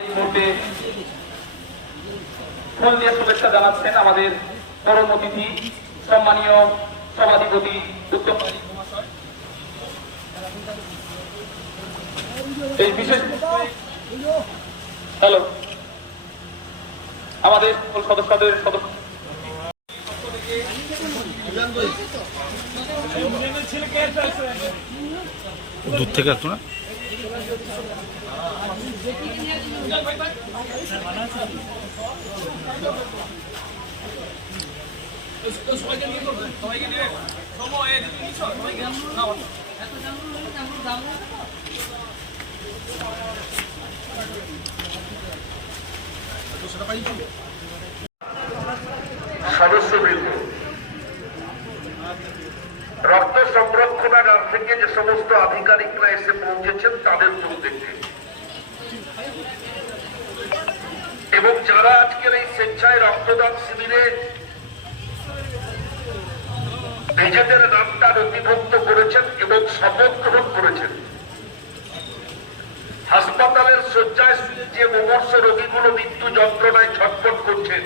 এই মুহূর্তে ফুল দিয়ে শুভেচ্ছা জানাচ্ছেন আমাদের পরম অতিথি সম্মানীয় সভাধিপতি উত্তম মহাশয়। এই বিশেষ হ্যালো আমাদের সদস্যদের দূর থেকে আসতো না সদস্যবৃন্দ, রক্ত সংরক্ষণাগার থেকে যে সমস্ত আধিকারিকরা এসে পৌঁছেছেন তাদের প্রত্যেককে এবং যারা আজকের এই স্বেচ্ছায় রক্তদান শিবিরে নিজেদের নামটা নথিভুক্ত করেছেন এবং শপথ গ্রহণ করেছেন, হাসপাতালের শয্যায় যে মুমূর্ষু রোগীগুলো মৃত্যু যন্ত্রণায় ছটফট করছেন